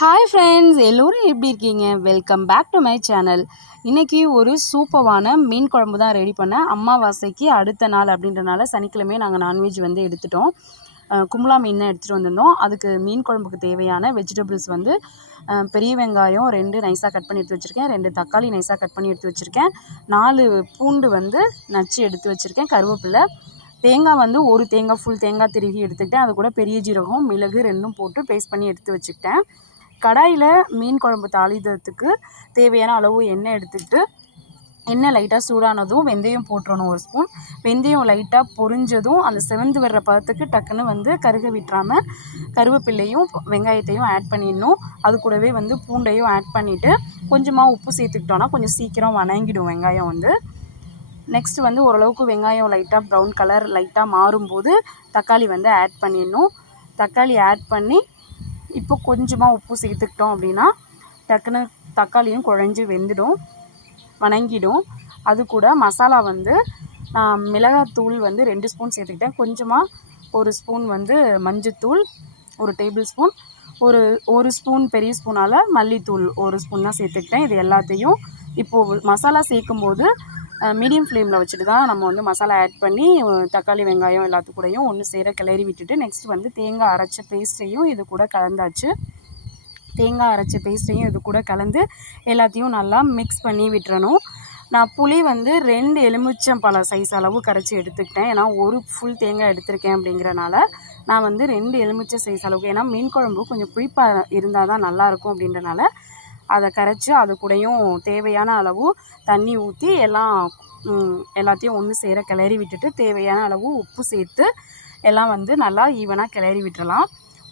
Hi friends எல்லோரும் எப்படி இருக்கீங்க? Welcome back to my channel இன்றைக்கி ஒரு சூப்பவான மீன் குழம்பு தான் ரெடி பண்ணேன். அம்மாவாசைக்கு அடுத்த நாள் அப்படின்றனால சனிக்கிழமையே நாங்கள் நான்வெஜ் வந்து எடுத்துட்டோம். கும்பலா மீன் எடுத்துகிட்டு வந்திருந்தோம். அதுக்கு மீன் குழம்புக்கு தேவையான வெஜிடபிள்ஸ் வந்து பெரிய வெங்காயம் ரெண்டு நைஸாக கட் பண்ணி எடுத்து வச்சுருக்கேன். ரெண்டு தக்காளி நைஸாக கட் பண்ணி எடுத்து வச்சுருக்கேன். நாலு பூண்டு வந்து நச்சு எடுத்து வச்சுருக்கேன். கருவேப்பிலை. தேங்காய் வந்து ஒரு தேங்காய் ஃபுல் தேங்காய் திருகி எடுத்துக்கிட்டேன். அது கூட பெரிய ஜீரகம் மிளகு ரெண்டும் போட்டு பேஸ்ட் பண்ணி எடுத்து வச்சுக்கிட்டேன். கடாயில் மீன் குழம்பு தாளிதத்துக்கு தேவையான அளவு எண்ணெய் எடுத்துக்கிட்டு எண்ணெய் லைட்டாக சூடானதும் வெந்தயம் போட்டுறணும் ஒரு ஸ்பூன் வெந்தயம் லைட்டாக பொரிஞ்சதும் அந்த செவந்து வர்ற பதத்துக்கு டக்குன்னு வந்து கருக விட்டுறாமல் கருவேப்பிள்ளையும் வெங்காயத்தையும் ஆட் பண்ணிடணும். அது கூடவே வந்து பூண்டையும் ஆட் பண்ணிவிட்டு கொஞ்சமாக உப்பு சேர்த்துக்கிட்டோன்னா கொஞ்சம் சீக்கிரம் வணங்கிடும் வெங்காயம் வந்து. நெக்ஸ்ட் வந்து ஓரளவுக்கு வெங்காயம் லைட்டாக ப்ரௌன் கலர் லைட்டாக மாறும்போது தக்காளி வந்து ஆட் பண்ணிடணும். தக்காளி ஆட் பண்ணி இப்போ கொஞ்சமாக உப்பு சேர்த்துக்கிட்டோம் அப்படின்னா டக்குன்னு தக்காளியும் குழஞ்சி வெந்துடும் வணங்கிடும். அது கூட மசாலா வந்து நான் மிளகாத்தூள் வந்து ரெண்டு ஸ்பூன் சேர்த்துக்கிட்டேன். கொஞ்சமாக ஒரு ஸ்பூன் வந்து மஞ்சத்தூள் ஒரு டேபிள் ஸ்பூன் ஒரு ஒரு ஸ்பூன் பெரிய ஸ்பூனால் மல்லித்தூள் ஒரு ஸ்பூன் தான் சேர்த்துக்கிட்டேன். இது எல்லாத்தையும் இப்போது மசாலா சேர்க்கும்போது மீடியம் ஃப்ளேமில் வச்சுட்டு தான் நம்ம வந்து மசாலா ஆட் பண்ணி தக்காளி வெங்காயம் எல்லாத்து கூடயும் ஒன்று சேர கிளறி விட்டுட்டு நெக்ஸ்ட் வந்து தேங்காய் அரைச்ச பேஸ்ட்டையும் இது கூட கலந்தாச்சு. தேங்காய் அரைச்ச பேஸ்ட்டையும் இது கூட கலந்து எல்லாத்தையும் நல்லா மிக்ஸ் பண்ணி விட்டுறணும். நான் புளி வந்து ரெண்டு எலுமிச்சம்பழம் சைஸ் அளவு கரைச்சி எடுத்துக்கிட்டேன். ஏன்னா ஒரு ஃபுல் தேங்காய் எடுத்திருக்கேன் அப்படிங்கிறனால நான் வந்து ரெண்டு எலுமிச்சை சைஸ் அளவுக்கு ஏன்னா மீன் குழம்பு கொஞ்சம் புளிப்பாக இருந்தால் தான் நல்லாயிருக்கும் அப்படின்றனால அதை கரைச்சி அது கூடயும் தேவையான அளவு தண்ணி ஊற்றி எல்லாம் எல்லாத்தையும் ஒன்று சேர கிளறி விட்டுட்டு தேவையான அளவு உப்பு சேர்த்து எல்லாம் வந்து நல்லா ஈவனாக கிளறி விட்டுறலாம்.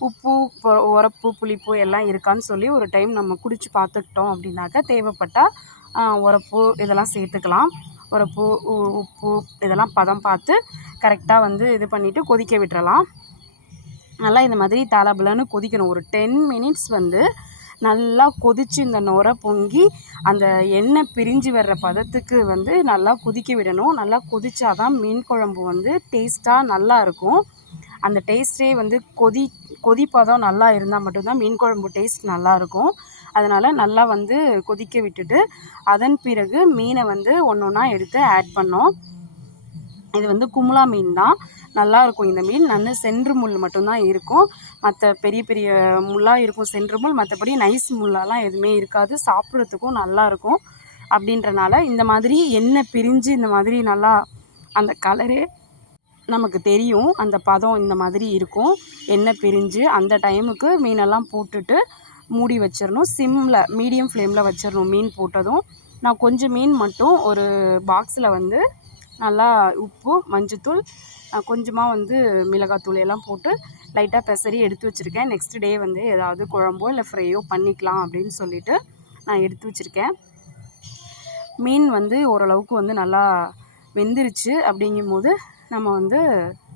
உப்பு உரப்பு புளிப்பு எல்லாம் இருக்கான்னு சொல்லி ஒரு டைம் நம்ம குடிச்சு பார்த்துக்கிட்டோம் அப்படின்னாக்கா தேவைப்பட்டால் உரப்பு இதெல்லாம் சேர்த்துக்கலாம். உரப்பு உ- உப்பு இதெல்லாம் பதம் பார்த்து கரெக்டாக வந்து இது பண்ணிவிட்டு கொதிக்க விட்டுறலாம். நல்லா இந்த மாதிரி தலபலன்னு கொதிக்கணும். ஒரு டென் மினிட்ஸ் வந்து நல்லா கொதித்து இந்த நுர பொங்கி அந்த எண்ணெய் பிரிஞ்சு வர்ற பதத்துக்கு வந்து நல்லா கொதிக்க விடணும். நல்லா கொதிச்சாதான் மீன் குழம்பு வந்து டேஸ்ட்டாக நல்லா இருக்கும். அந்த டேஸ்ட்டே வந்து கொதி கொதிப்பதம் நல்லா இருந்தால் மட்டும்தான் மீன் குழம்பு டேஸ்ட் நல்லாயிருக்கும் அதனால் நல்லா வந்து கொதிக்க விட்டுட்டு அதன் பிறகு மீனை வந்து ஒன்று ஒன்றா எடுத்து ஆட் பண்ணோம். இது வந்து குமுலா மீன் தான். நல்லா இருக்கும் இந்த மீன். நல்ல சென்று முள் மட்டும்தான் இருக்கும். மற்ற பெரிய பெரிய முள்ளாக இருக்கும் சென்று முள். மற்றபடி நைஸ் முள்ளாலாம் எதுவுமே இருக்காது. சாப்பிட்றதுக்கும் நல்லா இருக்கும். அப்படின்றனால இந்த மாதிரி எண்ணெய் பிரிஞ்சு இந்த மாதிரி நல்லா அந்த கலரே நமக்கு தெரியும். அந்த பதம் இந்த மாதிரி இருக்கும். எண்ணெய் பிரிஞ்சு அந்த டைமுக்கு மீனெல்லாம் போட்டுட்டு மூடி வச்சிடணும் சிம்மில் மீடியம் ஃப்ளேமில் வச்சிடணும் மீன் போட்டதும். நான் கொஞ்சம் மீன் மட்டும் ஒரு பாக்ஸில் வந்து நல்லா உப்பு மஞ்சத்தூள் கொஞ்சமாக வந்து மிளகாத்தூள் எல்லாம் போட்டு லைட்டாக பெசரி எடுத்து வச்சுருக்கேன். நெக்ஸ்ட் டே வந்து ஏதாவது குழம்போ இல்லை ஃப்ரையோ பண்ணிக்கலாம் அப்படின்னு சொல்லிட்டு நான் எடுத்து வச்சுருக்கேன். மீன் வந்து ஓரளவுக்கு வந்து நல்லா வெந்துருச்சு. அப்படிங்கும்போது நம்ம வந்து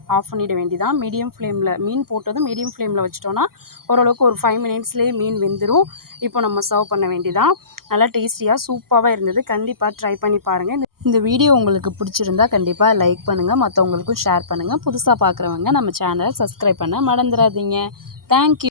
ஆஃப் பண்ணிட வேண்டியதான் மீடியம் ஃப்ளேமில் மீன் போட்டதும் மீடியம் ஃப்ளேமில் வச்சிட்டோன்னா ஓரளவுக்கு ஒரு ஃபைவ் மினிட்ஸ்லேயே மீன் வெந்துடும் இப்போ நம்ம சர்வ் பண்ண வேண்டியதான் நல்லா டேஸ்டியாக சூப்பராக இருந்தது. கண்டிப்பாக ட்ரை பண்ணி பாருங்கள் இந்த இந்த வீடியோ உங்களுக்கு பிடிச்சிருந்தா கண்டிப்பாக லைக் பண்ணுங்கள் மற்றவங்களுக்கும் ஷேர் பண்ணுங்கள் புதுசாக பார்க்குறவங்க நம்ம சேனலை சப்ஸ்கிரைப் பண்ண மறந்துடாதீங்க தேங்க்யூ